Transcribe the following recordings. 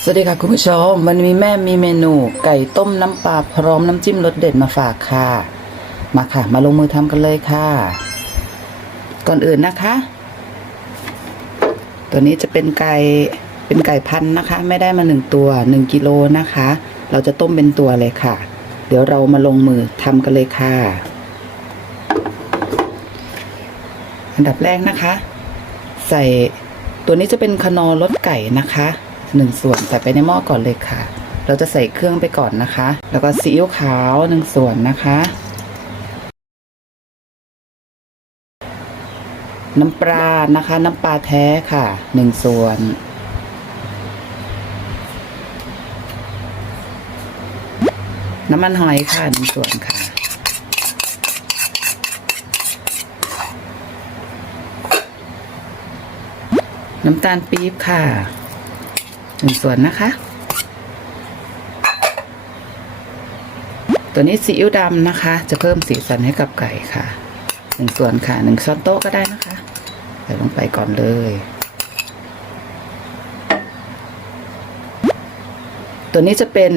สวัสดีค่ะคุณผู้ชม วันนี้แม่มีเมนูไก่ต้มน้ำปลาพร้อมน้ำจิ้มรสเด็ดมาฝากค่ะ มาค่ะ มาลงมือทำกันเลยค่ะ ก่อนอื่นนะคะ ตัวนี้จะเป็นไก่เป็นไก่พันนะคะ ไม่ได้มาหนึ่งตัวหนึ่งกิโลนะคะ เราจะต้มเป็นตัวเลยค่ะ เดี๋ยวเรามาลงมือทำกันเลยค่ะ อันดับแรกนะคะ ใส่ตัวนี้จะเป็นคนอรสไก่นะคะ หนึ่งส่วนใส่ไปในหม้อก่อนเลยค่ะ เราจะใส่เครื่องไปก่อนนะคะ แล้วก็ซีอิ๊วขาวหนึ่งส่วนนะคะ น้ำปลานะคะ น้ำปลาแท้ค่ะหนึ่งส่วนน้ำมันหอยค่ะหนึ่งส่วนค่ะ น้ำตาลปี๊บค่ะ หนึ่งส่วนนะคะ ตัวนี้ซีอิ๊วดำนะคะ จะเพิ่มสีสันให้กับไก่ค่ะหนึ่งส่วนค่ะหนึ่งช้อนโต๊ะก็ได้นะคะ ใส่ลงไปก่อนเลยตัวนี้จะเป็น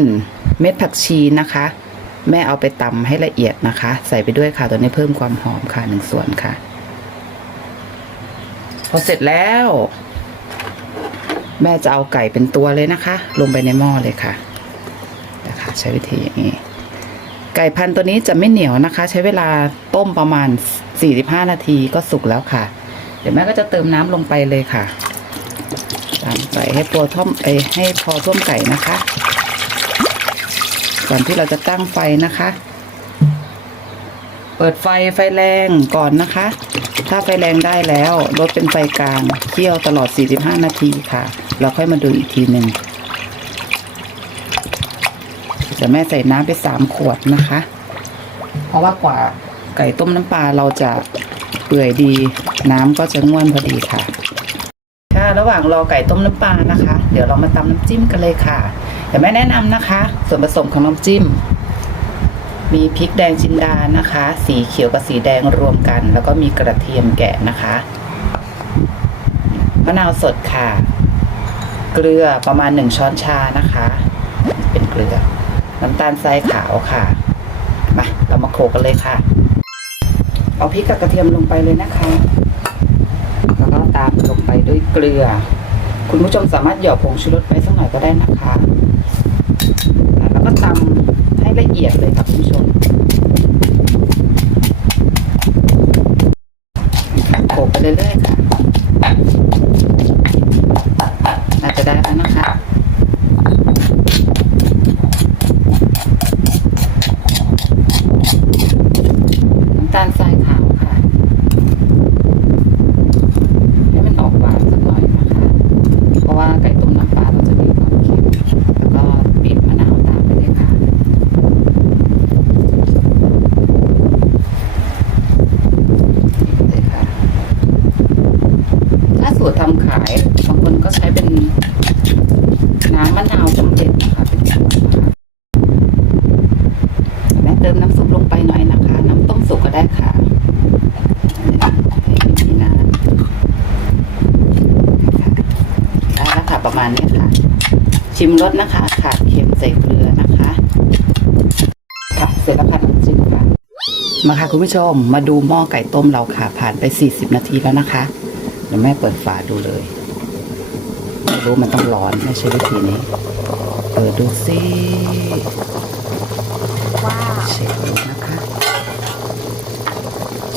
เม็ดผักชีนะคะ แม่เอาไปตำให้ละเอียดนะคะ ใส่ไปด้วยค่ะตัวนี้เพิ่มความหอมค่ะหนึ่งส่วนค่ะ พอเสร็จแล้ว แม่จะเอาไก่เป็นตัวเลยนะคะ ลงไปในหม้อเลยค่ะนะคะใช้วิธีอย่างนี้ไก่พันตัวนี้จะไม่เหนียวนะคะ ใช้เวลาต้มประมาณ 45 นาทีก็สุกแล้วค่ะ เดี๋ยวแม่ก็จะเติมน้ำลงไปเลยค่ะตามใส่ให้ตัวท่อมไปให้พอท่วมไก่นะคะ ก่อนที่เราจะตั้งไฟนะคะ เปิดไฟไฟแรงก่อนนะคะ ถ้าไฟแรงได้แล้วลดเป็นไฟกลางเคี่ยวตลอด 45 นาทีค่ะ เราค่อยมาดูอีกทีหนึ่งเดี๋ยวแม่ใส่น้ำไป 3 ขวดนะคะ เพราะว่ากว่าไก่ต้มน้ำปลาเราจะเปื่อยดี น้ำก็จะง่วนพอดีค่ะ ค่ะระหว่างรอไก่ต้มน้ำปลานะคะ เดี๋ยวเรามาตำน้ำจิ้มกันเลยค่ะเดี๋ยวแม่แนะนำนะคะ ส่วนผสมของน้ำจิ้ม มีพริกแดงจินดานะคะ สีเขียวกับสีแดงรวมกัน แล้วก็มีกระเทียมแกะนะคะมะนาวสดค่ะ เกลือประมาณหนึ่งช้อนชานะคะ เป็นเกลือ น้ำตาลทรายขาวค่ะ มาเรามาโขลกกันเลยค่ะ เอาพริกกับกระเทียมลงไปเลยนะคะ แล้วก็ตามลงไปด้วยเกลือ คุณผู้ชมสามารถหยอดผงชูรสไปสักหน่อยก็ได้นะคะ แล้วก็ตำ ให้ละเอียดเลยค่ะคุณผู้ชมโขลกไปเรื่อยๆค่ะ น่าจะได้แล้วนะคะ น้ำตาลทรายขาวค่ะ ให้มันออกหวานสักหน่อยนะคะ เพราะว่าไก่ต้มน้ำปลาเราจะมีความเค็มแล้วก็บีบมะนาวตามไปเลยค่ะ เลยค่ะ ถ้าสูตรทำขายบางคนก็ใช้เป็นน้ำมะนาวสำเร็จนะคะเป็นขวดนะคะแม่เติมน้ำซุปลงไปหน่อยนะคะ น้ำต้มสุกก็ได้ค่ะให้มีน้ำได้แล้วค่ะประมาณนี้ค่ะ ชิมรสนะคะ ขาดเค็มใส่เกลือนะคะค่ะเสร็จแล้วค่ะน้ำจิ้มค่ะมาค่ะคุณผู้ชมมาดูหม้อไก่ต้มเราค่ะผ่านไป 40 นาทีแล้วนะคะเดี๋ยวแม่เปิดฝาดูเลยไม่รู้มันต้องร้อนไม่ใช่วิธีนี้เปิดดูสิว้าวเช็คดูนะคะ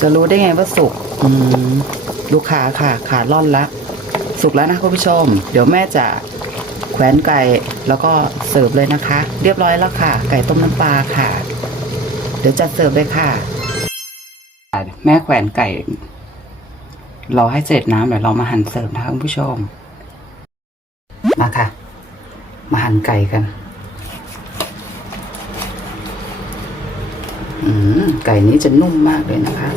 จะรู้ได้ไงว่าสุกอืมลูกค้าค่ะขาล่อนละ สุกแล้วนะคุณผู้ชม เดี๋ยวแม่จะ แขวนไก่แล้วก็เสิร์ฟเลยนะคะ เรียบร้อยแล้วค่ะ ไก่ต้มน้ำปลาค่ะ เดี๋ยวจัดเสิร์ฟเลยค่ะ แม่แขวนไก่รอให้เสร็จน้ำเดี๋ยวเรามาหั่นเสิร์ฟนะคะคุณผู้ชมมาค่ะ มาหั่นไก่กัน อืมไก่นี้จะนุ่มมากเลยนะคะ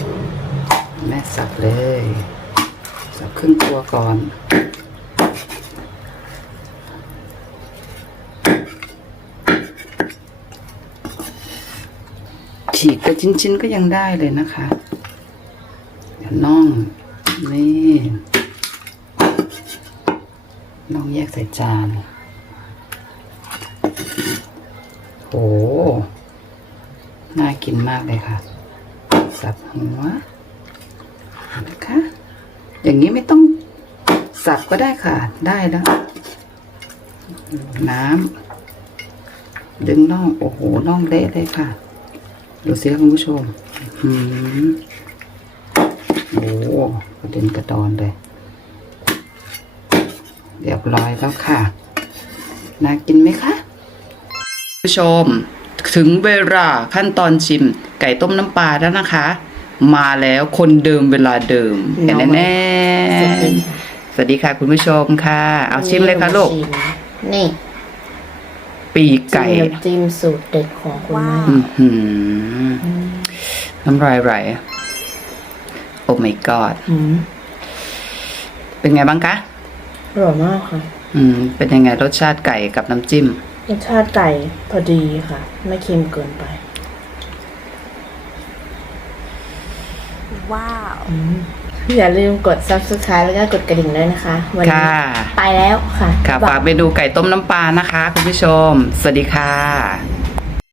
แม่สับเลย สับครึ่งตัวก่อน ฉีกเป็นชิ้นๆก็ยังได้เลยนะคะเดี๋ยวน่องนี่น้องแยกใส่จานโหน่ากินมากเลยค่ะ สับหัวนะคะ อย่างนี้ไม่ต้องสับก็ได้ค่ะ ได้แล้ว น้ำดึงน่อง โอ้โห น่องเละเลยค่ะ ดูสิคะคุณผู้ชมอืมโอ้โหกระเด็นกระดอนเลย เรียบร้อยแล้วค่ะ น่ากินไหมคะคุณผู้ชม ถึงเวลาขั้นตอนชิม ไก่ต้มน้ำปลาแล้วนะคะ มาแล้วคนเดิมเวลาเดิมน้แน่องแน่สวัสดีค่ะสวัสดีค่ะคุณผู้ชมค่ะ เอาชิมเลยค่ะลูก นี่ ปีกไก่ จิ้มน้ำจิ้มสูตรเด็ดของคุณแม่อื้อหือน้ำลายไหลโอ้ my god อืมเป็นไงบ้างคะ อร่อยมากค่ะ อืม เป็นยังไงรสชาติไก่กับน้ำจิ้ม รสชาติไก่พอดีค่ะ ไม่เค็มเกินไป ว้าว อ ย่าลืมกด subscribe แล้วก็กดกระดิ่งด้วยนะคะ วันนี้ค่ะ ไปแล้วค่ะ ค่ะบ๊ายบายฝากเมนูไก่ต้มน้ำปลานะคะ คุณผู้ชม สวัสดีค่ะ